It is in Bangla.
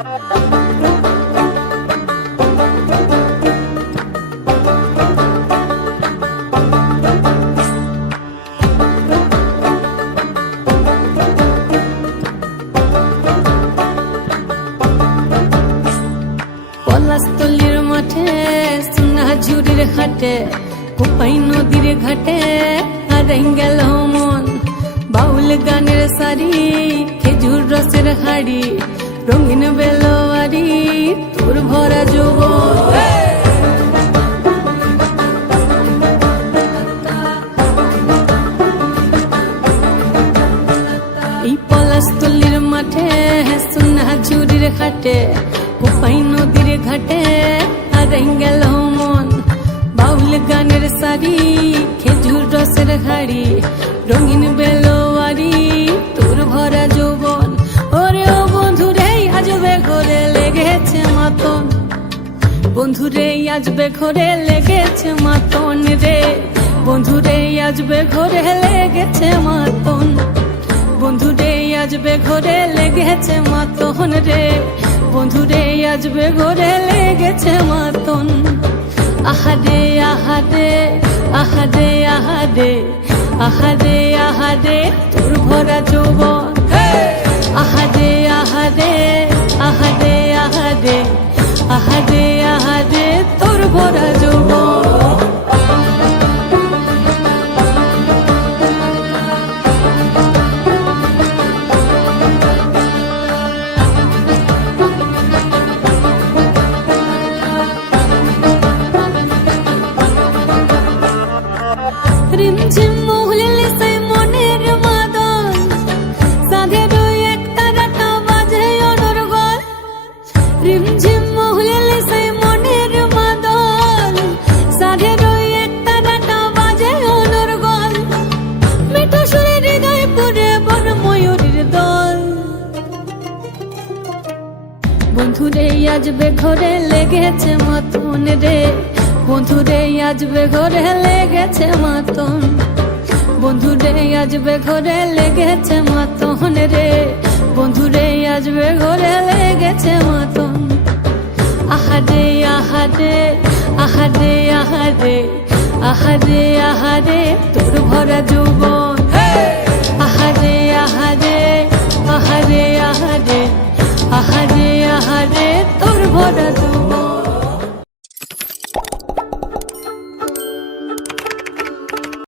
পলাশতলির মাঠে সোনাঝুরির ঘাটে কোপাই নদীর ঘাটে হারাই গেল মন বাউল গানের সারি খেজুর রসের হাড়ি রঙিন বেলোয়ারি তোর ভরা যৌবন এই পলাশতলির মাঠে সোনাঝুরির ঘাটে কোপাই নদীর ঘাটে হারাই গেল মন বাউল গানের সারি খেজুর রসের হাড়ি রঙিন বেলোয়ারি তোর ভরা যৌবন ওরে ও বন্ধুরে আজবে ঘরে লেগেছে মাতন বন্ধুরে আজবে ঘরে লেগেছে মাতন রে বন্ধুরে আজবে ঘরে লেগেছে মাতন বন্ধুরে আজবে ঘরে লেগেছে মাতন রে বন্ধুরে আজবে ঘরে লেগেছে মাতন আহারে আহারে আহারে আহারে আহারে আহারে তোর ভরা যৌবন আহারে আহারে আহারে আহারে আহারে আহারে তোর ভরা যৌবন রিমঝিম মহুলিলে সেই মনের মাদল সাধের এক তারাটা বাজে অনর্গল রিমঝিম মহুলিলে সেই মনের মাদল সাধের এক তারাটা বাজে অনর্গল মিঠো সুরে হৃদয় পুরে বন ময়ূরীর দল বন্ধুরে আজবে ঘরে লেগেছে মাতন রে বন্ধুরে আজবে ঘরে লেগেছে মাতন বন্ধুরে আজবে ঘরে লেগেছে মাতন রে বন্ধুরে আজবে ঘরে লেগেছে মাতন আহারে আহারে আহারে আহারে আহারে আহারে তোর ভরা